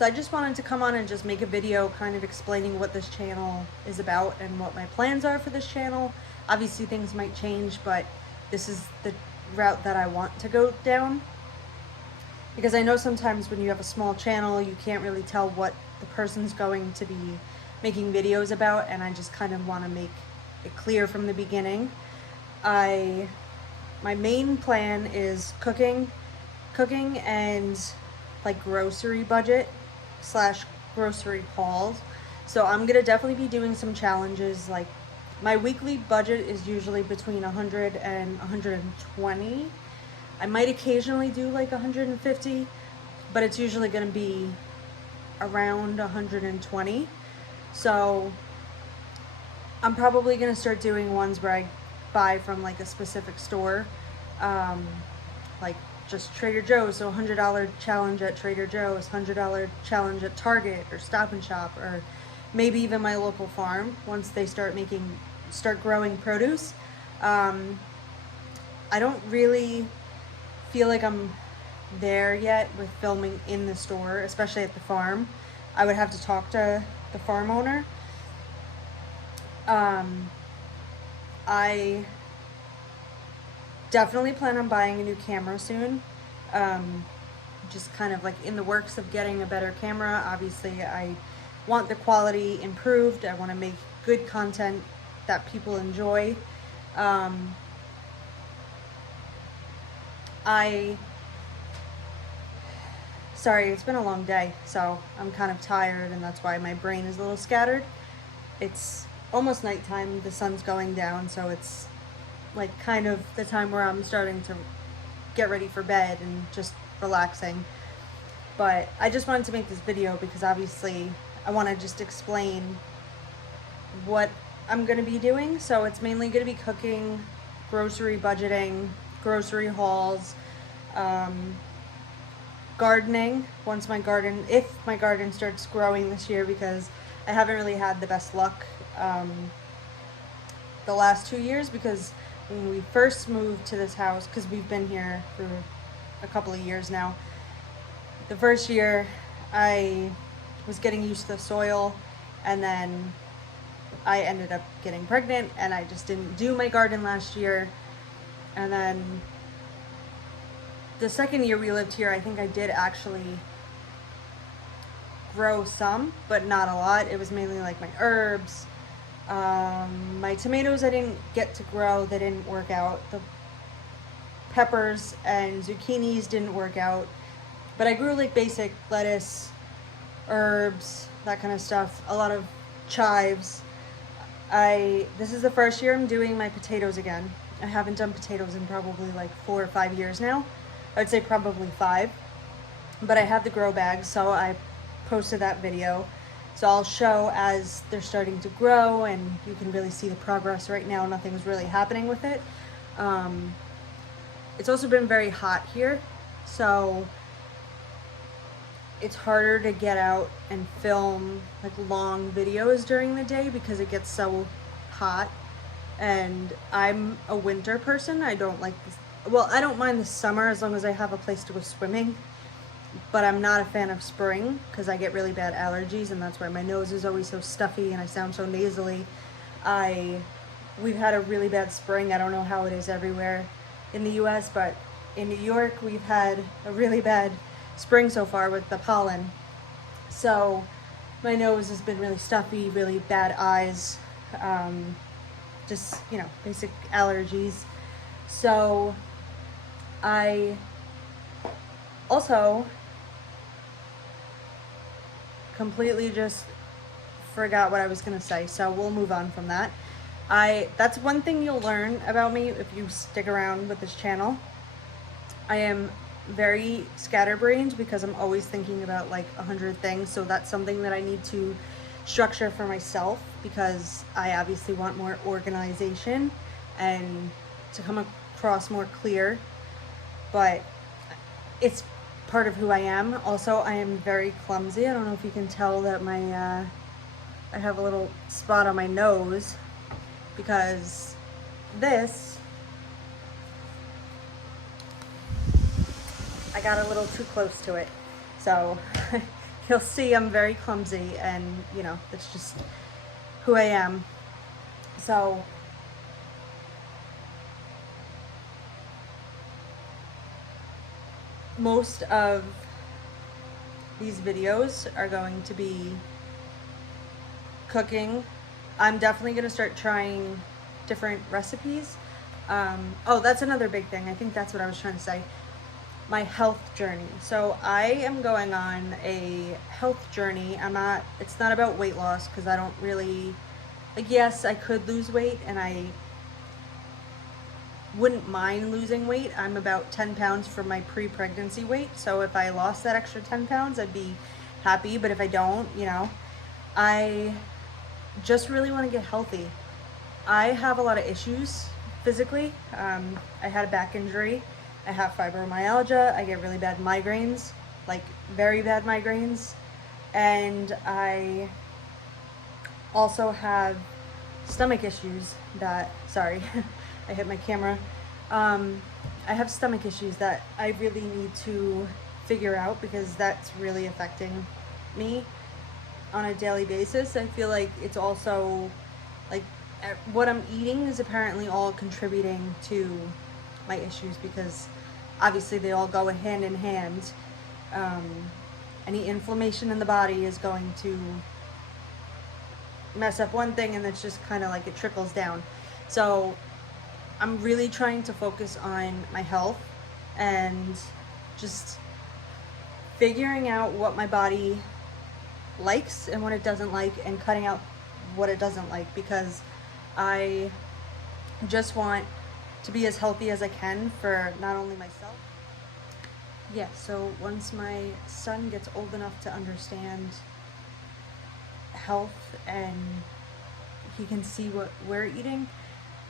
So I just wanted to come on and just make a video kind of explaining what this channel is about and what my plans are for this channel. Obviously things might change, but this is the route that I want to go down. Because I know sometimes when you have a small channel, you can't really tell what the person's going to be making videos about, and I just kind of want to make it clear from the beginning. My main plan is cooking and like grocery budget / grocery hauls. So I'm gonna definitely be doing some challenges. Like my weekly budget is usually between 100 and 120. I might occasionally do like 150, but it's usually gonna be around 120. So I'm probably gonna start doing ones where I buy from like a specific store, like just Trader Joe's. So $100 challenge at Trader Joe's, $100 challenge at Target or Stop and Shop, or maybe even my local farm once they start growing produce. I don't really feel like I'm there yet with filming in the store, especially at the farm. I would have to talk to the farm owner. I definitely plan on buying a new camera soon. Just kind of like in the works of getting a better camera. Obviously, I want the quality improved. I want to make good content that people enjoy. Sorry, it's been a long day, so I'm kind of tired, and that's why my brain is a little scattered. It's almost nighttime, the sun's going down, so it's like kind of the time where I'm starting to get ready for bed and just relaxing. But I just wanted to make this video because obviously I want to just explain what I'm going to be doing. So it's mainly going to be cooking, grocery budgeting, grocery hauls, gardening if my garden starts growing this year, because I haven't really had the best luck the last 2 years, because when we first moved to this house, because we've been here for a couple of years now, the first year I was getting used to the soil, and then I ended up getting pregnant, and I just didn't do my garden last year. And then the second year we lived here, I think I did actually grow some, but not a lot. It was mainly like my herbs. My tomatoes I didn't get to grow, they didn't work out. The peppers and zucchinis didn't work out. But I grew like basic lettuce, herbs, that kind of stuff, a lot of chives. This is the first year I'm doing my potatoes again. I haven't done potatoes in probably like 4 or 5 years now. I would say probably 5. But I have the grow bags, so I posted that video. So I'll show as they're starting to grow, and you can really see the progress right now. Nothing's really happening with it. It's also been very hot here, so it's harder to get out and film like long videos during the day because it gets so hot. And I'm a winter person. I don't like this. Well, I don't mind the summer as long as I have a place to go swimming. But I'm not a fan of spring because I get really bad allergies, and that's why my nose is always so stuffy and I sound so nasally. We've had a really bad spring. I don't know how it is everywhere in the US, but in New York we've had a really bad spring so far with the pollen. So my nose has been really stuffy, really bad eyes, just, basic allergies. So I also completely just forgot what I was gonna say, so we'll move on from that. That's one thing you'll learn about me if you stick around with this channel. I am very scatterbrained because I'm always thinking about like 100 things, so that's something that I need to structure for myself, because I obviously want more organization and to come across more clear. But it's part of who I am. Also, I am very clumsy. I don't know if you can tell that I have a little spot on my nose because I got a little too close to it. So you'll see I'm very clumsy, and you know, that's just who I am. So most of these videos are going to be cooking. I'm definitely going to start trying different recipes. Oh, that's another big thing. I think that's what I was trying to say. My health journey. So I am going on a health journey. It's not about weight loss, because I don't really, like, yes, I could lose weight and I wouldn't mind losing weight. I'm about 10 pounds from my pre-pregnancy weight. So if I lost that extra 10 pounds, I'd be happy. But if I don't, you know, I just really want to get healthy. I have a lot of issues physically. I had a back injury. I have fibromyalgia. I get really bad migraines, like very bad migraines. And I also have stomach issues that, sorry, I hit my camera. I have stomach issues that I really need to figure out, because that's really affecting me on a daily basis. I feel like it's also like what I'm eating is apparently all contributing to my issues, because obviously they all go hand in hand. Any inflammation in the body is going to mess up one thing, and it's just kind of like it trickles down. So I'm really trying to focus on my health and just figuring out what my body likes and what it doesn't like, and cutting out what it doesn't like, because I just want to be as healthy as I can for not only myself. Yeah, so once my son gets old enough to understand health and he can see what we're eating,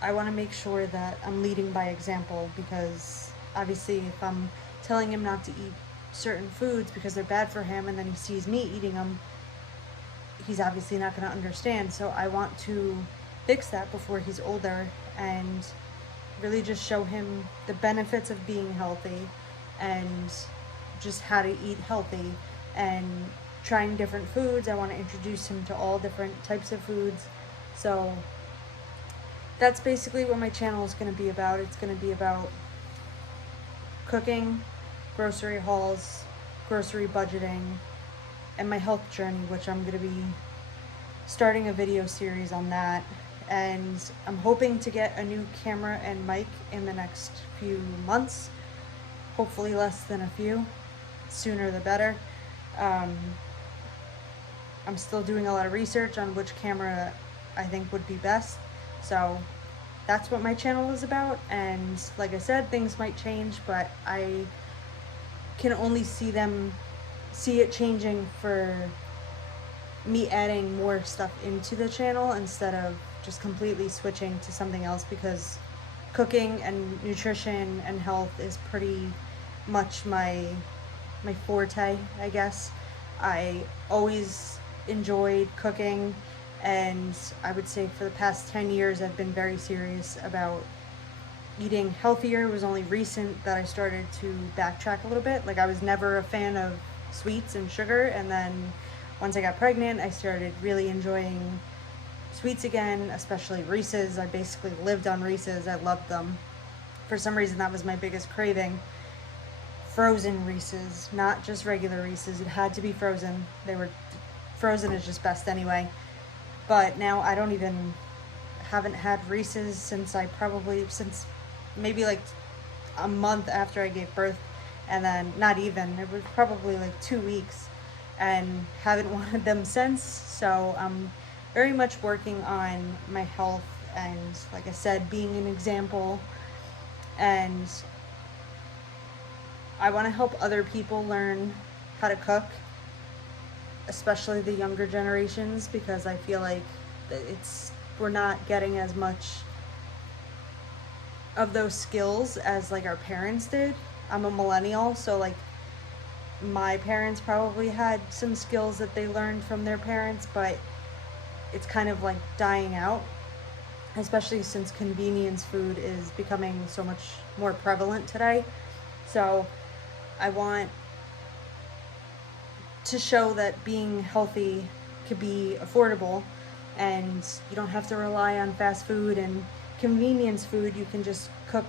I want to make sure that I'm leading by example, because obviously if I'm telling him not to eat certain foods because they're bad for him, and then he sees me eating them, he's obviously not going to understand. So I want to fix that before he's older, and really just show him the benefits of being healthy, and just how to eat healthy, and trying different foods. I want to introduce him to all different types of foods. So that's basically what my channel is going to be about. It's going to be about cooking, grocery hauls, grocery budgeting, and my health journey, which I'm going to be starting a video series on that. And I'm hoping to get a new camera and mic in the next few months. Hopefully less than a few. Sooner the better. I'm still doing a lot of research on which camera I think would be best. So that's what my channel is about. And like I said, things might change, but I can only see it changing for me adding more stuff into the channel instead of just completely switching to something else, because cooking and nutrition and health is pretty much my forte, I guess. I always enjoyed cooking, and I would say for the past 10 years I've been very serious about eating healthier. It was only recent that I started to backtrack a little bit. Like, I was never a fan of sweets and sugar, and then once I got pregnant I started really enjoying sweets again, especially Reese's. I basically lived on Reese's. I loved them. For some reason that was my biggest craving. Frozen Reese's, not just regular Reese's. It had to be frozen. Frozen is just best anyway. But now I haven't had Reese's since maybe like a month after I gave birth, and then not even, it was probably like 2 weeks, and haven't wanted them since. So I'm very much working on my health, and like I said, being an example, and I want to help other people learn how to cook, especially the younger generations, because I feel like we're not getting as much of those skills as like our parents did. I'm a millennial, so like my parents probably had some skills that they learned from their parents, but it's kind of like dying out, especially since convenience food is becoming so much more prevalent today. So I want to show that being healthy could be affordable and you don't have to rely on fast food and convenience food. You can just cook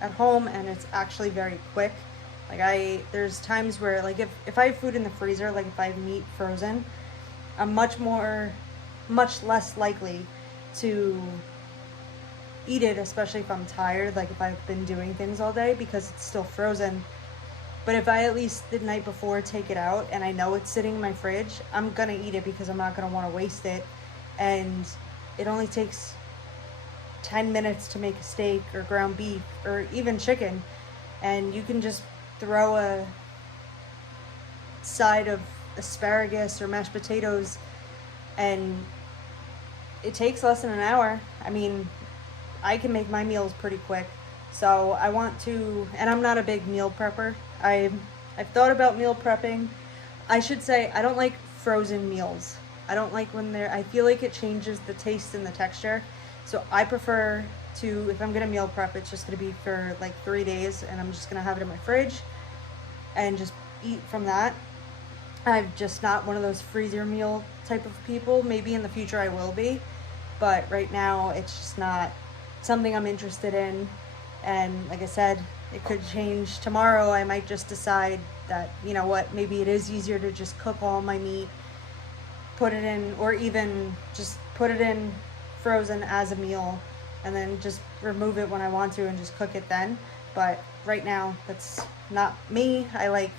at home and it's actually very quick. Like there's times where like if I have food in the freezer, like if I have meat frozen, I'm much less likely to eat it, especially if I'm tired, like if I've been doing things all day, because it's still frozen. But if I at least the night before take it out and I know it's sitting in my fridge, I'm gonna eat it because I'm not gonna want to waste it. And it only takes 10 minutes to make a steak or ground beef or even chicken, and you can just throw a side of asparagus or mashed potatoes and it takes less than an hour. I mean, I can make my meals pretty quick. So I want to, and I'm not a big meal prepper. I've thought about meal prepping. I should say I don't like frozen meals. I don't like when I feel like it changes the taste and the texture. So I prefer to, if I'm gonna meal prep, it's just gonna be for like 3 days and I'm just gonna have it in my fridge and just eat from that. I'm just not one of those freezer meal type of people. Maybe in the future I will be, but right now it's just not something I'm interested in. And like I said, it could change tomorrow. I might just decide that, you know what, maybe it is easier to just cook all my meat, put it in, or even just put it in frozen as a meal and then just remove it when I want to and just cook it then. But right now, that's not me. I like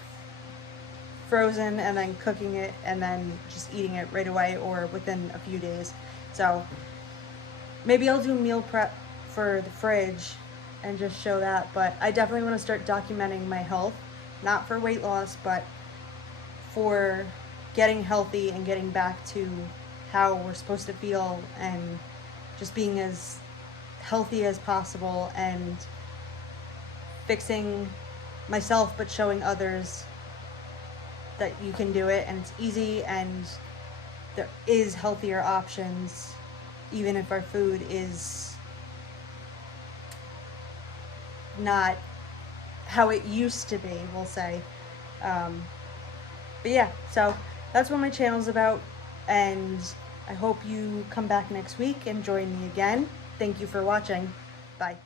frozen and then cooking it and then just eating it right away or within a few days. So maybe I'll do meal prep for the fridge and just show that. But I definitely want to start documenting my health, not for weight loss, but for getting healthy and getting back to how we're supposed to feel and just being as healthy as possible and fixing myself, but showing others that you can do it and it's easy and there is healthier options, even if our food is not how it used to be, we'll say. But yeah, so that's what my channel's about, and I hope you come back next week and join me again. Thank you for watching. Bye.